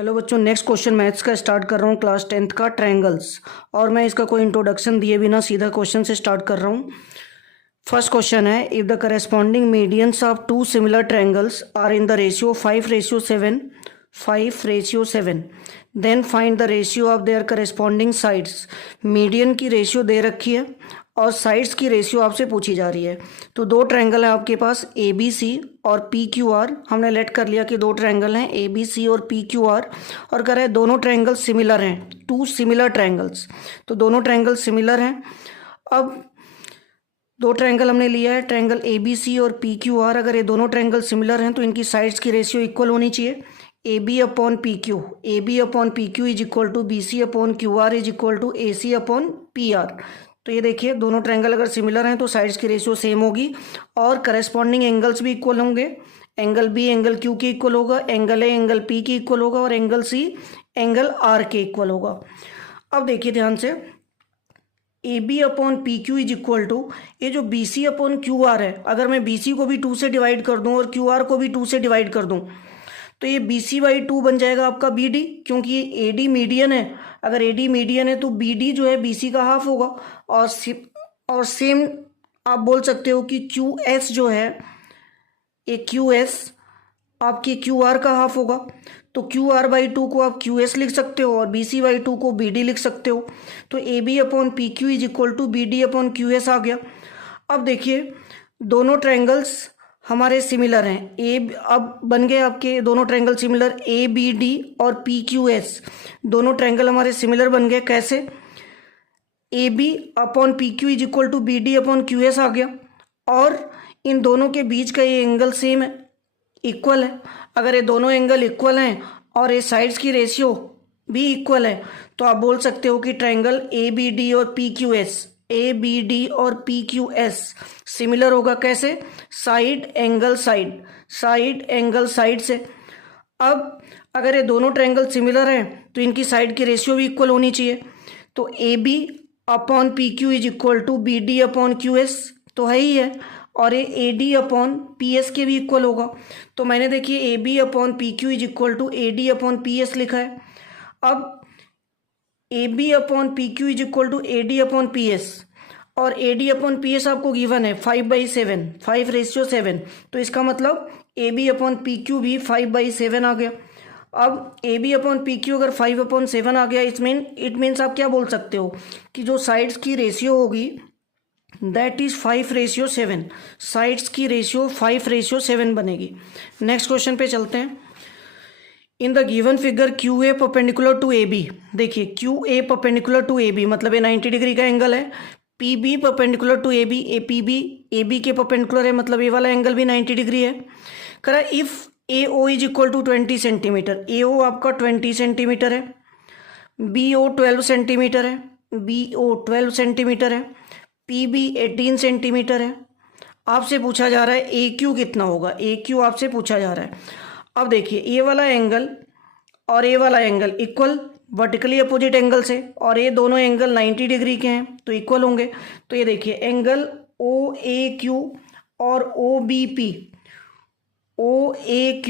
Hello बच्चों, next question maths का start कर रहा हूँ क्लास 10th का ट्रायंगल्स। और मैं इसका कोई इंट्रोडक्शन दिए बिना सीधा क्वेश्चन से स्टार्ट कर रहा हूँ। फर्स्ट क्वेश्चन है, if the corresponding medians of two similar triangles are in the ratio 5:7 then find the ratio of their corresponding sides. Median की रेशियो दे रखी है और साइड्स की रेशियो आपसे पूछी जा रही है। तो दो ट्रायंगल है आपके पास ABC और PQR। हमने लेट कर लिया कि दो ट्रायंगल हैं ABC और PQR, और कह रहे हैं दोनों ट्रायंगल सिमिलर हैं, टू सिमिलर ट्रायंगल्स। तो दोनों ट्रायंगल सिमिलर हैं। अब दो ट्रायंगल हमने लिया है, ट्रायंगल ABC और PQR। अगर ये दोनों ट्रायंगल सिमिलर हैं तो इनकी साइड्स की रेशियो इक्वल होनी चाहिए। AB/PQ is equal to BC/QR is equal to AC/PR। तो ये देखिए, दोनों ट्रायंगल अगर सिमिलर हैं तो साइड्स की रेशियो सेम होगी और करस्पॉन्डिंग एंगल्स भी इक्वल होंगे। एंगल B एंगल Q के इक्वल होगा, एंगल A एंगल P के इक्वल होगा और एंगल C एंगल R के इक्वल होगा। अब देखिए ध्यान से, AB/PQ इज इक्वल टू, ये जो BC/QR है, अगर मैं BC को भी 2 से डिवाइड कर दूं और QR को भी 2 से डिवाइड कर दूं तो ये BC/2 बन जाएगा आपका BD, क्योंकि ये AD मीडियन है। अगर AD मीडियन है तो BD जो है BC का हाफ होगा। और सेम आप बोल सकते हो कि QS जो है, ये QS आपके QR का हाफ होगा। तो QR/2 को आप QS लिख सकते हो और BC/2 को BD लिख सकते हो। तो AB/PQ is equal to BD/QS आ गया। अब देखिए, दोनों ट्रायंगल्स हमारे सिमिलर हैं। अब बन गए आपके दोनों ट्रायंगल सिमिलर, ABD और PQS दोनों ट्रायंगल हमारे सिमिलर बन गए। कैसे? AB/PQ is equal to BD/QS आ गया। और इन दोनों के बीच का ये एंगल सेम है, इक्वल है। अगर ये दोनों एंगल इक्वल हैं और ये साइड्स की रेशियो भी इक्वल है तो आप बोल सकते हो कि ट्रायंगल ABD और PQS सिमिलर होगा। कैसे? साइड एंगल साइड से। अब अगर ये दोनों ट्रायंगल सिमिलर हैं तो इनकी साइड की रेशियो भी इक्वल होनी चाहिए। तो AB/PQ is equal to BD/QS तो है ही है, और ये AD/PS के भी इक्वल होगा। तो मैंने देखिए AB/PQ is equal to AD/PS लिखा है। अब AB/PQ is equal to AD/PS और AD/PS आपको गिवन है 5/7 तो इसका मतलब AB/PQ भी 5/7 आ गया। अब AB/PQ अगर 5/7 आ गया, इट मीन्स आप क्या बोल सकते हो कि जो साइड्स की रेशियो होगी दैट इज 5/7। साइड्स की रेशियो 5/7 बनेगी। नेक्स्ट क्वेश्चन पे चलते हैं। In the given figure QA perpendicular to AB, देखिए QA परपेंडिकुलर टू AB मतलब ये 90 डिग्री का एंगल है। PB perpendicular to AB, PB AB के परपेंडिकुलर है मतलब ये वाला एंगल भी 90 डिग्री है। करा if AO is equal to 20 centimetre, AO आपका 20 सेंटीमीटर है, BO 12 सेंटीमीटर है, PB 18 सेंटीमीटर है। आपसे पूछा जा रहा है AQ कितना होगा, AQ आपसे पूछा जा रहा है। अब देखिए, ये वाला एंगल और ये वाला angle equal, vertically opposite angle से, और ये दोनों एंगल 90 डिग्री के हैं तो इक्वल होंगे। तो ये देखिए, एंगल OAQ और OAQ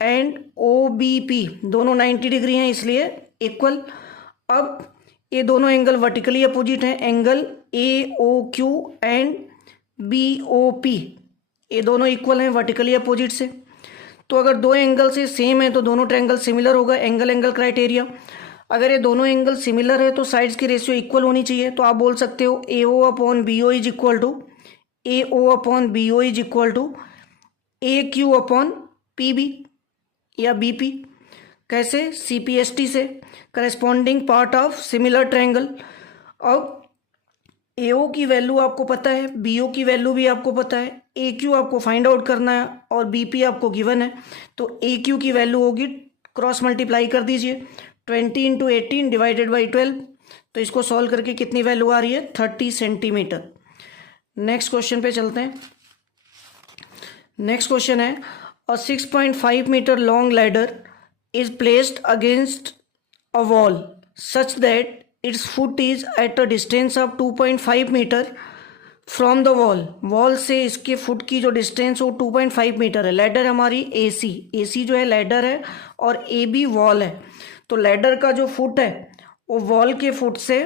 एंड OBP दोनों 90 डिग्री हैं, इसलिए इक्वल। अब ये दोनों एंगल वर्टिकली अपोजिट हैं, एंगल AOQ एंड BOP ये दोनों इक्वल हैं वर्टिकली अपोजिट से। तो अगर दो एंगल से सेम है तो दोनों ट्रायंगल सिमिलर होगा, एंगल क्राइटेरिया। अगर ये दोनों एंगल सिमिलर है तो साइड्स की रेशियो इक्वल होनी चाहिए। तो आप बोल सकते हो AO/BO is equal to AQ/PB या BP। कैसे? CPST से, corresponding part of similar triangle. अब AO की वैल्यू आपको पता है, BO की वैल्यू भी आपको पता है, AQ आपको फाइंड आउट करना है और BP आपको गिवन है। तो AQ की वैल्यू होगी, क्रॉस मल्टीप्लाई कर दीजिए, 20 × 18 डिवाइडेड बाई 12। तो इसको सॉल्व करके कितनी वैल्यू आ रही है? 30 सेंटीमीटर। नेक्स्ट क्वेश्चन पे चलते हैं। नेक्स्ट क्वेश्चन है, a 6.5 metre long ladder is placed against a wall such that its foot is at a distance of 2.5 meter from the wall से इसके फुट की जो डिस्टेंस वो 2.5 मीटर है। लैडर हमारी AC जो है लैडर है और AB वॉल है। तो लैडर का जो फुट है वो वॉल के फुट से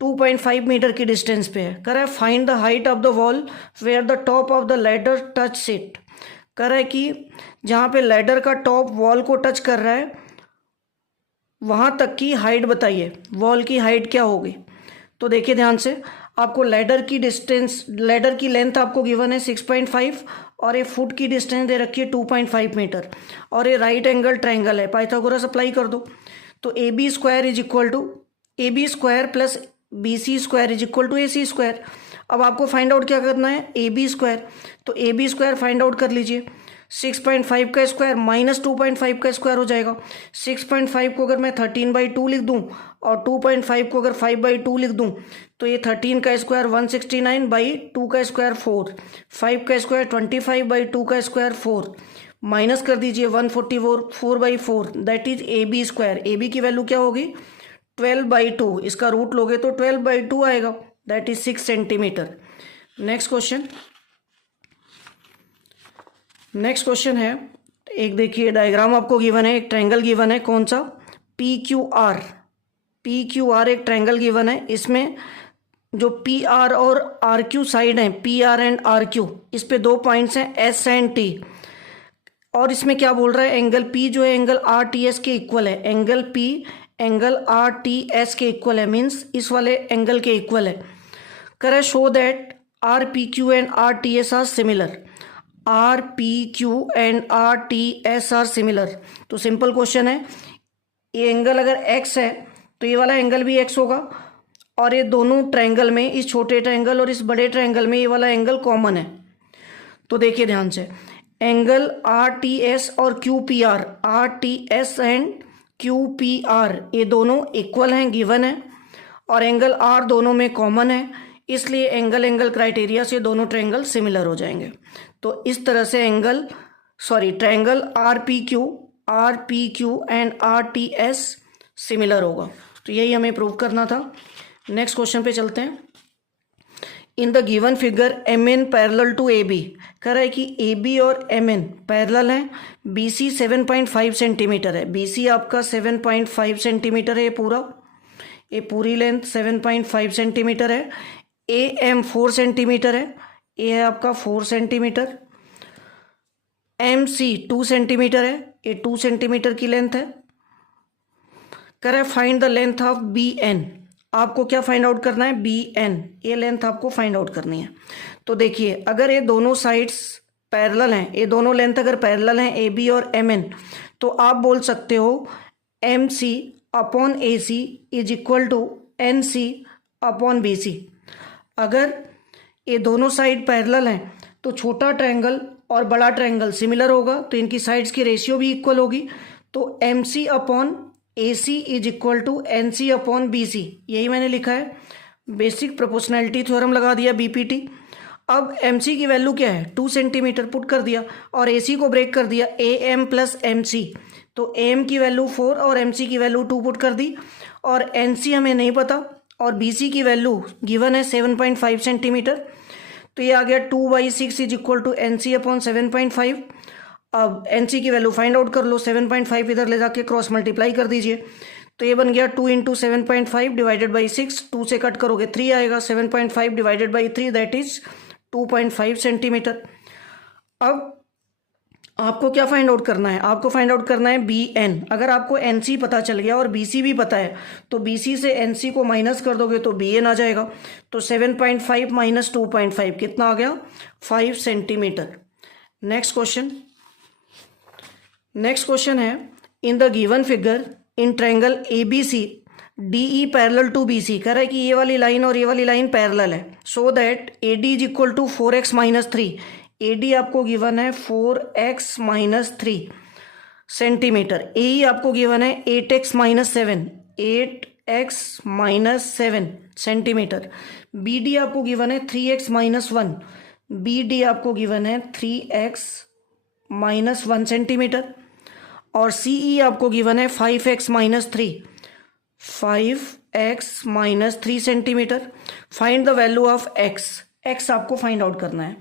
2.5 मीटर की डिस्टेंस पे है। कह रहा है find the height of the wall where the top of the ladder touch it. कह रहा है कि जहाँ पे लैडर का टॉप वॉल को टच कर रहा है वहाँ तक की हाइट बताइए, वॉल की हाइट क्या होगी। तो देखिए ध्यान से, आपको लैडर की डिस्टेंस, लैडर की लेंथ आपको गिवन है 6.5 और ये फुट की डिस्टेंस दे रखी है 2.5 मीटर और ये राइट एंगल ट्रायंगल है। पाइथागोरस अप्लाई कर दो। तो AB square is equal to AB square plus BC square is equal to AC square. अब आपको फाइंड आउट क्या करना है, AB स्क्वायर। तो AB स्क्वायर फाइंड आउट कर लीजिए। 6.5 का स्क्वायर माइनस 2.5 का स्क्वायर हो जाएगा। 6.5 को अगर मैं 13/2 लिख दूं और 2.5 को अगर 5/2 लिख दूं तो ये 13 का स्क्वायर 169/2 का स्क्वायर 4, 5 का स्क्वायर 25/2 का स्क्वायर 4, माइनस कर दीजिए 144 4/4 that is AB square. AB की वैल्यू क्या होगी 12/2, इसका रूट लोगे तो 12/2 आएगा that is 6 centimetre. Next question है, एक देखिए डायग्राम आपको गिवन है, एक ट्रायंगल गिवन है, कौन सा PQR एक ट्रायंगल गिवन है। इसमें जो PR और RQ साइड हैं, PR एंड RQ, इस पे दो पॉइंट्स हैं S एंड T। और इसमें क्या बोल रहा है, एंगल P जो है एंगल RTS के इक्वल है। एंगल P एंगल RTS के इक्वल है, मीन्स इस वाले एंगल के इक्वल है। कह रहा है show that RPQ and RTS are similar. RPQ and RTS are similar. तो सिंपल क्वेश्चन है, ये एंगल अगर x है तो ये वाला एंगल भी x होगा और ये दोनों ट्रायंगल में, इस छोटे ट्रायंगल और इस बड़े ट्रायंगल में ये वाला एंगल कॉमन है। तो देखिए ध्यान से, एंगल RTS और QPR, RTS एंड QPR ये दोनों इक्वल हैं, गिवन है, और एंगल R दोनों में कॉमन है, इसलिए एंगल क्राइटेरिया से दोनों ट्रायंगल सिमिलर हो जाएंगे। तो इस तरह से triangle RPQ and RTS similar होगा। तो यही हमें प्रूव करना था। नेक्स्ट क्वेश्चन पे चलते हैं। In the given figure MN parallel to AB। कह रहा है कि AB और MN पैरेलल हैं। BC 7.5 सेंटीमीटर है। BC आपका 7.5 सेंटीमीटर है, ये पूरी लेंथ 7.5 सेंटीमीटर है। AM 4 सेंटीमीटर है, ये है आपका 4 सेंटीमीटर। MC 2 सेंटीमीटर है, ये 2 सेंटीमीटर की लेंथ है। कह रहा है find the length of BN। आपको क्या फाइंड आउट करना है, BN, ये लेंथ आपको फाइंड आउट करनी है। तो देखिए, अगर ये दोनों साइड्स पैरेलल हैं, ये दोनों लेंथ अगर पैरेलल हैं AB और MN, तो आप बोल सकते हो MC upon AC is equal to NC upon BC। अगर ये दोनों साइड पैरेलल हैं तो छोटा ट्रायंगल और बड़ा ट्रायंगल सिमिलर होगा, तो इनकी साइड्स की रेशियो भी इक्वल होगी। तो MC upon AC is equal to NC upon BC, यही मैंने लिखा है। बेसिक प्रोपोर्शनैलिटी थ्योरम लगा दिया, BPT। अब MC की वैल्यू क्या है, 2 सेंटीमीटर पुट कर दिया और AC को ब्रेक कर दिया, AM प्लस MC। तो AM की वैल्यू 4 और MC की वैल्यू 2 पुट कर दी, और NC हमें नहीं पता और BC की वैल्यू गिवन है 7.5 सेंटीमीटर। तो ये आ गया 2/6 is equal to NC upon 7.5। अब NC की वैल्यू फाइंड आउट कर लो, 7.5 इधर ले जाके क्रॉस मल्टीप्लाई कर दीजिए, तो ये बन गया 2 इंटू 7.5 डिवाइडेड बाई 6। 2 से कट करोगे 3 आएगा, 7.5 divided by 3 that is 2.5 centimetre. अब आपको क्या फाइंड आउट करना है, आपको फाइंड आउट करना है BN। अगर आपको NC पता चल गया और BC भी पता है तो BC से NC को माइनस कर दोगे तो BN आ जाएगा। तो 7.5 माइनस 2.5 कितना आ गया, 5 सेंटीमीटर। नेक्स्ट क्वेश्चन है, in the given figure in triangle ABC DE parallel to BC। कह रहा है कि ये वाली लाइन और ये वाली लाइन पैरेलल है, so that AD is equal to 4x minus 3। AD आपको गिवन है 4x माइनस 3 सेंटीमीटर। AE आपको गिवन है 8x minus 7, 8x minus 7 centimetre. BD आपको गिवन है 3x माइनस 1, BD आपको गिवन है 3x माइनस 1 सेंटीमीटर। और CE आपको गिवन है 5x minus 3, 5x minus 3 centimetre. Find the value of x। X आपको फाइंड आउट करना है।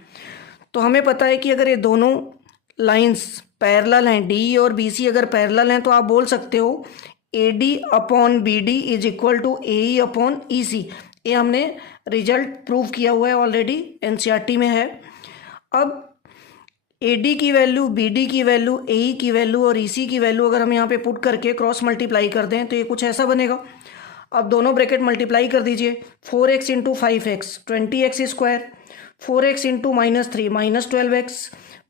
तो हमें पता है कि अगर ये दोनों लाइंस पैरेलल हैं, डी और बी सी अगर पैरेलल हैं तो आप बोल सकते हो A D upon B D is equal to A E upon E C. ये हमने रिजल्ट प्रूव किया हुआ है ऑलरेडी, एनसीईआरटी में है। अब ए डी की वैल्यू, बी डी की वैल्यू, ए ई की वैल्यू और ई सी की वैल्यू अगर हम यहाँ पे पुट करके क्रॉस मल्टीप्लाई कर दें तो ये कुछ ऐसा बनेगा। अब दोनों ब्रैकेट मल्टीप्लाई कर दीजिए, 4x into 5x 20x square, 4x into -3 -12x,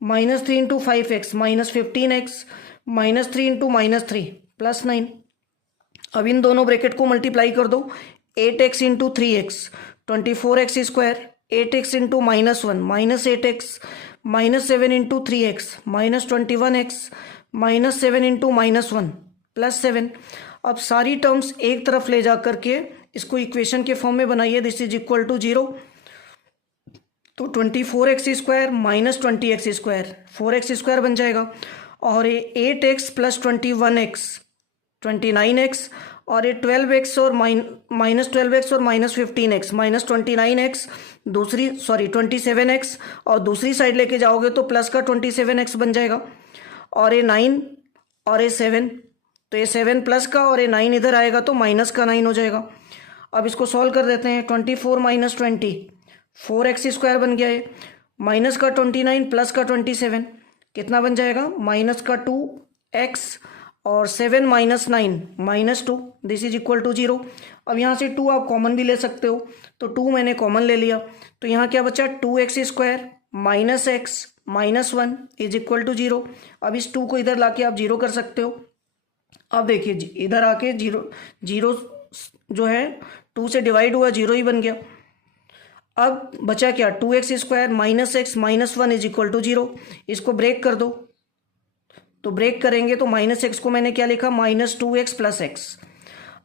-3 into 5x -15x, -3 into -3 +9। अब इन दोनों ब्रैकेट को मल्टीप्लाई कर दो, 8x into 3x 24x square, 8x into -1 -8x, -7 into 3x -21x, -7 into -1 +7। अब सारी टर्म्स एक तरफ ले जा करके इसको इक्वेशन के फॉर्म में बनाइए, दिस इज इक्वल टू 0। तो 24x square -20x square 4x square बन जाएगा, और ये 8x प्लस 21x 29x, और ये 12x और -12x और -15x -29x, दूसरी 27x, और दूसरी साइड लेके जाओगे तो प्लस का 27x बन जाएगा, और ये 9 और ये 7, तो ये 7 प्लस का और ये 9 इधर आएगा तो माइनस का 9 हो जाएगा। अब इसको सॉल्व कर देते हैं, 24 माइनस 20 4x स्क्वायर बन गया है, माइनस का 29 प्लस का 27 कितना बन जाएगा, माइनस का 2x, और 7 minus 9 -2, this is equal to 0। अब यहाँ से 2 आप कॉमन भी ले सकते हो, तो 2 मैंने कॉमन ले लिया, तो यहाँ क्या बचा, 2x square -x -1 is equal to 0। अब इस 2 को इधर लाके आप 0 कर सकते हो। अब देखिए इधर आके 0 जो है 2 से डिवाइड हुआ 0 ही बन गया। अब बचा क्या, 2x square -x -1 is equal to 0। इसको ब्रेक कर दो, तो ब्रेक करेंगे तो -x को मैंने क्या लिखा, -2x प्लस x।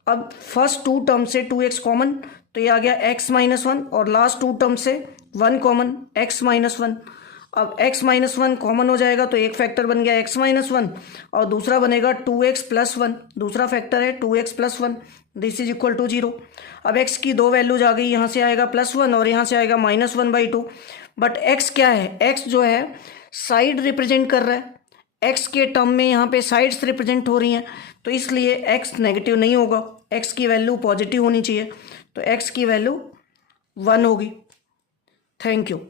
अब फर्स्ट 2 टर्म से 2x कॉमन, तो ये आ गया x -1, और लास्ट 2 टर्म से 1 कॉमन, x -1। अब x -1 कॉमन हो जाएगा तो एक फैक्टर बन गया x -1, और दूसरा बनेगा 2x प्लस 1, दूसरा फैक्टर है 2x plus 1, this is equal to 0। अब x की 2 वैल्यूज आ गई, यहाँ से आएगा +1 और यहाँ से आएगा -1/2। बट x क्या है, x जो है साइड रिप्रेजेंट कर रहा है, x के टर्म में यहाँ पे साइड्स रिप्रेजेंट हो रही हैं, तो इसलिए x नेगेटिव नहीं होगा, x की वैल्यू पॉजिटिव होनी चाहिए, तो x की वैल्यू 1 होगी। Thank you.